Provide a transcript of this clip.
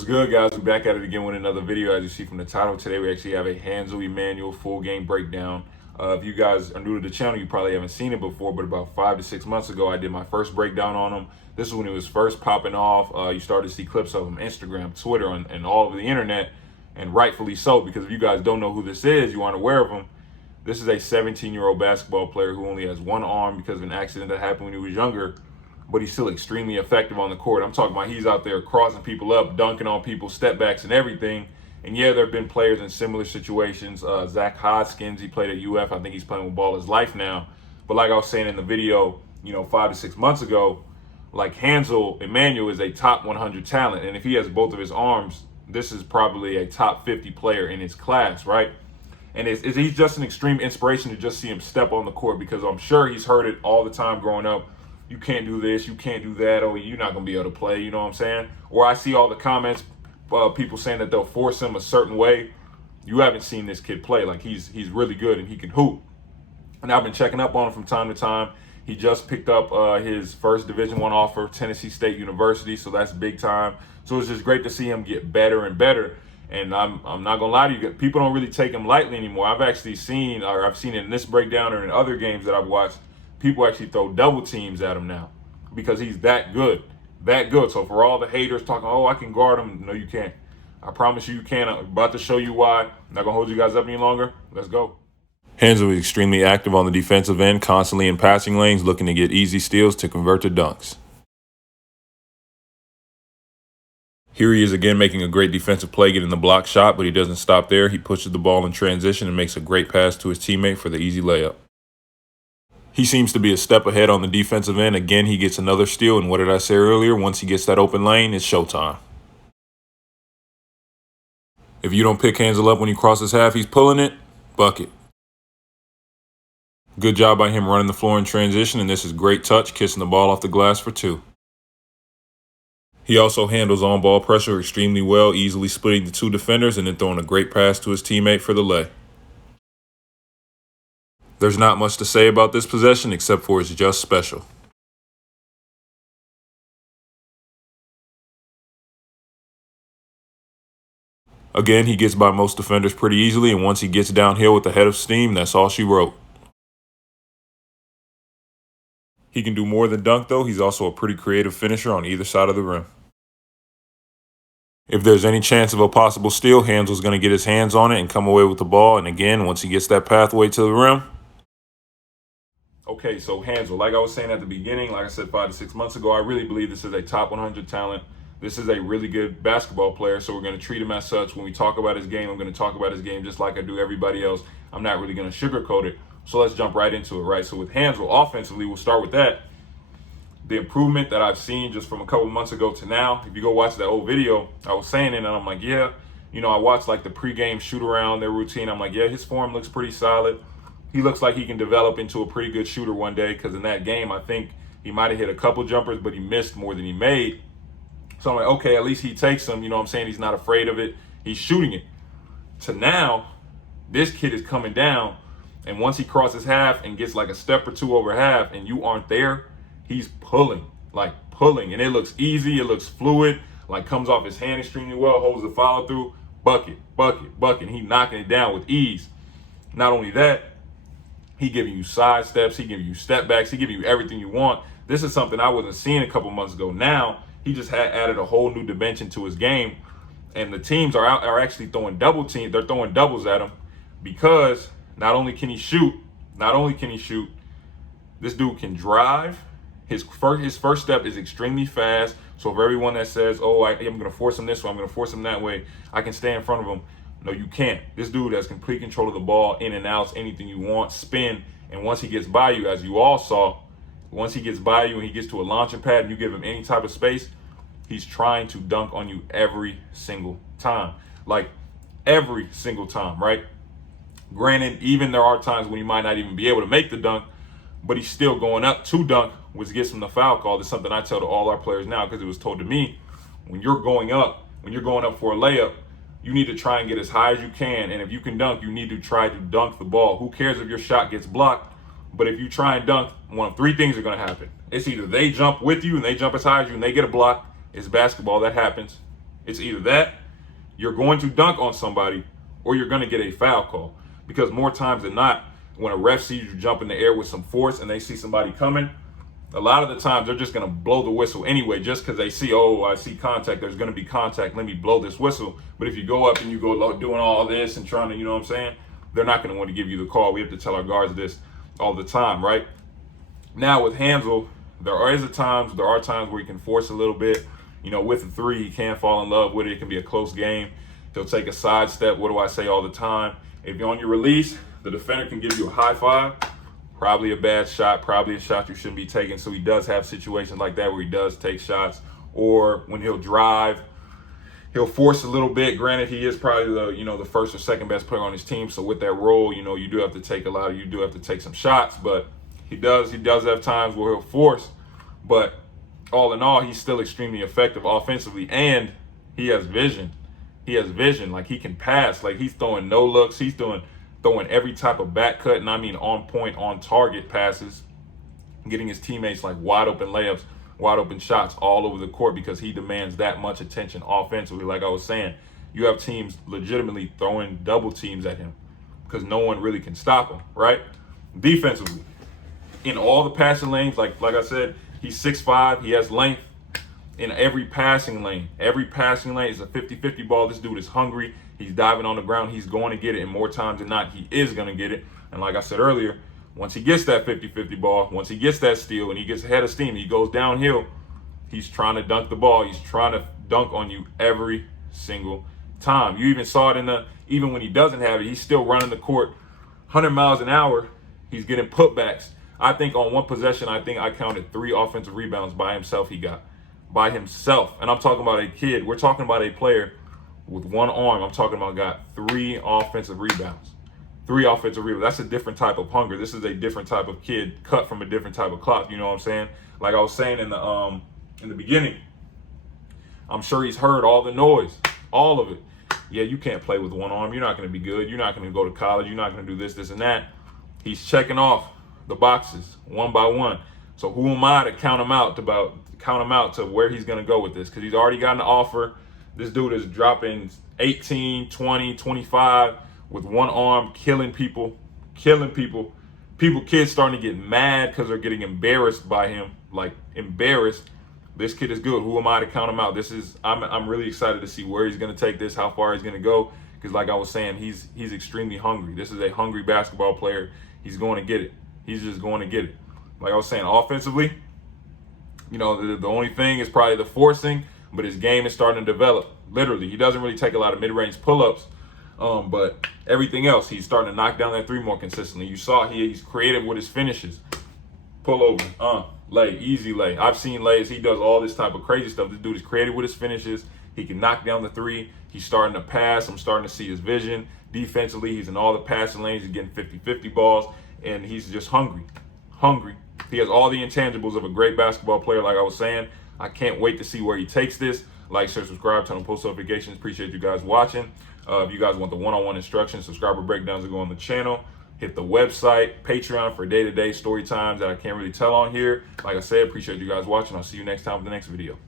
What's good, guys? We're back at it again with another video. As you see from the title, today we actually have a Hansel Emmanuel full game breakdown. If you guys are new to the channel, you probably haven't seen it before, but about 5 to 6 months ago, I did my first breakdown on him. This is when he was first popping off. You started to see clips of him, Instagram, Twitter, and all over the internet, and rightfully so, because if you guys don't know who this is, you aren't aware of him. This is a 17-year-old basketball player who only has one arm because of an accident that happened when he was younger, but he's still extremely effective on the court. I'm talking about he's out there crossing people up, dunking on people, step backs and everything. And yeah, there have been players in similar situations. Zach Hodskins, he played at UF. I think he's playing with ball his life now. But like I was saying in the video, 5 to 6 months ago, like Hansel Emmanuel is a top 100 talent. And if he has both of his arms, this is probably a top 50 player in his class, right? And he's just an extreme inspiration to just see him step on the court, because I'm sure he's heard it all the time growing up. You can't do this, you can't do that, or you're not going to be able to play, you know what I'm saying? Or I see all the comments, people saying that they'll force him a certain way. You haven't seen this kid play. Like, he's really good and he can hoop. And I've been checking up on him from time to time. He just picked up his first Division I offer, Tennessee State University, so that's big time. So it's just great to see him get better and better. And I'm not going to lie to you, people don't really take him lightly anymore. I've seen it in this breakdown or in other games that I've watched. People actually throw double teams at him now because he's that good, So for all the haters talking, oh, I can guard him. No, you can't. I promise you can. I'm about to show you why. I'm not going to hold you guys up any longer. Let's go. Hansel is extremely active on the defensive end, constantly in passing lanes, looking to get easy steals to convert to dunks. Here he is again making a great defensive play, getting the block shot, but he doesn't stop there. He pushes the ball in transition and makes a great pass to his teammate for the easy layup. He seems to be a step ahead on the defensive end. Again, he gets another steal, and what did I say earlier? Once he gets that open lane, it's showtime. If you don't pick Hansel up when he crosses half, he's pulling it, bucket. Good job by him running the floor in transition, and this is great touch, kissing the ball off the glass for 2. He also handles on-ball pressure extremely well, easily splitting the 2 defenders and then throwing a great pass to his teammate for the lay. There's not much to say about this possession except for it's just special. Again, he gets by most defenders pretty easily, and once he gets downhill with the head of steam, that's all she wrote. He can do more than dunk, though. He's also a pretty creative finisher on either side of the rim. If there's any chance of a possible steal, Hansel's going to get his hands on it and come away with the ball. And again, once he gets that pathway to the rim. Okay, so Hansel, like I was saying at the beginning, like I said 5 to 6 months ago, I really believe this is a top 100 talent. This is a really good basketball player, so we're going to treat him as such. When we talk about his game, I'm going to talk about his game just like I do everybody else. I'm not really going to sugarcoat it. So let's jump right into it, right? So with Hansel, offensively, we'll start with that. The improvement that I've seen just from a couple months ago to now, if you go watch that old video, I was saying it, and I'm like, yeah, I watched like the pregame shoot around, their routine. I'm like, yeah, his form looks pretty solid. He looks like he can develop into a pretty good shooter one day, because in that game, I think he might have hit a couple jumpers, but he missed more than he made. So I'm like, okay, at least he takes them. You know what I'm saying? He's not afraid of it. He's shooting it. To now, this kid is coming down, and once he crosses half and gets like a step or 2 over half and you aren't there, he's pulling. And it looks easy. It looks fluid, like comes off his hand extremely well, holds the follow through, bucket. He knocking it down with ease. Not only that, he giving you side steps, he giving you step backs, he giving you everything you want. This is something I wasn't seeing a couple months ago. Now, he just added a whole new dimension to his game. And the teams are actually throwing double teams. They're throwing doubles at him, because not only can he shoot, this dude can drive. His first step is extremely fast. So for everyone that says, oh, I'm going to force him this way, I'm going to force him that way, I can stay in front of him. No, you can't. This dude has complete control of the ball, in and outs, anything you want, spin. And once he gets by you, as you all saw, once he gets by you and he gets to a launching pad and you give him any type of space, he's trying to dunk on you every single time. Like, every single time, right? Granted, even there are times when he might not even be able to make the dunk, but he's still going up to dunk, which gets him the foul call. That's something I tell to all our players now, because it was told to me, when you're going up for a layup, you need to try and get as high as you can. And if you can dunk, you need to try to dunk the ball. Who cares if your shot gets blocked? But if you try and dunk, one of 3 things are going to happen. It's either they jump with you and they jump as high as you and they get a block. It's basketball. That happens. It's either that, you're going to dunk on somebody, or you're going to get a foul call. Because more times than not, when a ref sees you jump in the air with some force and they see somebody coming, a lot of the times they're just going to blow the whistle anyway, just because they see, oh, I see contact, there's going to be contact, let me blow this whistle. But if you go up and you go doing all this and trying to, you know what I'm saying, they're not going to want to give you the call. We have to tell our guards this all the time, right? Now with Hansel, there are times where he can force a little bit. You know, with the three, he can fall in love with it. It can be a close game. He'll take a sidestep. What do I say all the time? If you're on your release, the defender can give you a high five. Probably a bad shot, probably a shot you shouldn't be taking. So he does have situations like that where he does take shots. Or when he'll drive, he'll force a little bit. Granted, he is probably the first or second best player on his team. So with that role, you do have to take some shots. But he does have times where he'll force. But all in all, he's still extremely effective offensively, and he has vision. Like, he can pass. Like, he's throwing no looks. He's throwing every type of back cut, and I mean on point, on target passes, getting his teammates like wide open layups, wide open shots all over the court, because he demands that much attention offensively. Like I was saying, you have teams legitimately throwing double teams at him because no one really can stop him, right? Defensively, in all the passing lanes, like I said, he's 6'5", he has length. In every passing lane is a 50-50 ball. This dude is hungry. He's diving on the ground. He's going to get it. And more times than not, he is going to get it. And like I said earlier, once he gets that 50-50 ball, once he gets that steal and he gets ahead of steam, he goes downhill, he's trying to dunk the ball. He's trying to dunk on you every single time. You even saw it even when he doesn't have it, he's still running the court 100 miles an hour. He's getting putbacks. I think on one possession, I counted 3 offensive rebounds by himself he got. By himself. And I'm talking about a kid. We're talking about a player with one arm. I'm talking about got 3 offensive rebounds. 3 offensive rebounds. That's a different type of hunger. This is a different type of kid cut from a different type of cloth. You know what I'm saying? Like I was saying in the beginning, I'm sure he's heard all the noise, all of it. Yeah, you can't play with one arm. You're not going to be good. You're not going to go to college. You're not going to do this, and that. He's checking off the boxes one by one. So who am I to count him out to where he's going to go with this? Because he's already gotten an offer. This dude is dropping 18, 20, 25 with one arm, killing people. Kids starting to get mad because they're getting embarrassed by him, like embarrassed. This kid is good. Who am I to count him out? I'm really excited to see where he's going to take this, how far he's going to go. Because like I was saying, he's extremely hungry. This is a hungry basketball player. He's going to get it. He's just going to get it. Like I was saying, offensively, the only thing is probably the forcing, but his game is starting to develop. Literally, he doesn't really take a lot of mid-range pull-ups, but everything else, he's starting to knock down that 3 more consistently. You saw he's creative with his finishes. Pull over, lay, easy lay. I've seen lays. He does all this type of crazy stuff. This dude is creative with his finishes. He can knock down the 3. He's starting to pass. I'm starting to see his vision. Defensively, he's in all the passing lanes. He's getting 50-50 balls, and he's just hungry. He has all the intangibles of a great basketball player, like I was saying. I can't wait to see where he takes this. Like, share, subscribe, turn on post notifications. Appreciate you guys watching. If you guys want the one-on-one instructions, subscriber breakdowns that go on the channel, hit the website, Patreon for day-to-day story times that I can't really tell on here. Like I said, appreciate you guys watching. I'll see you next time with the next video.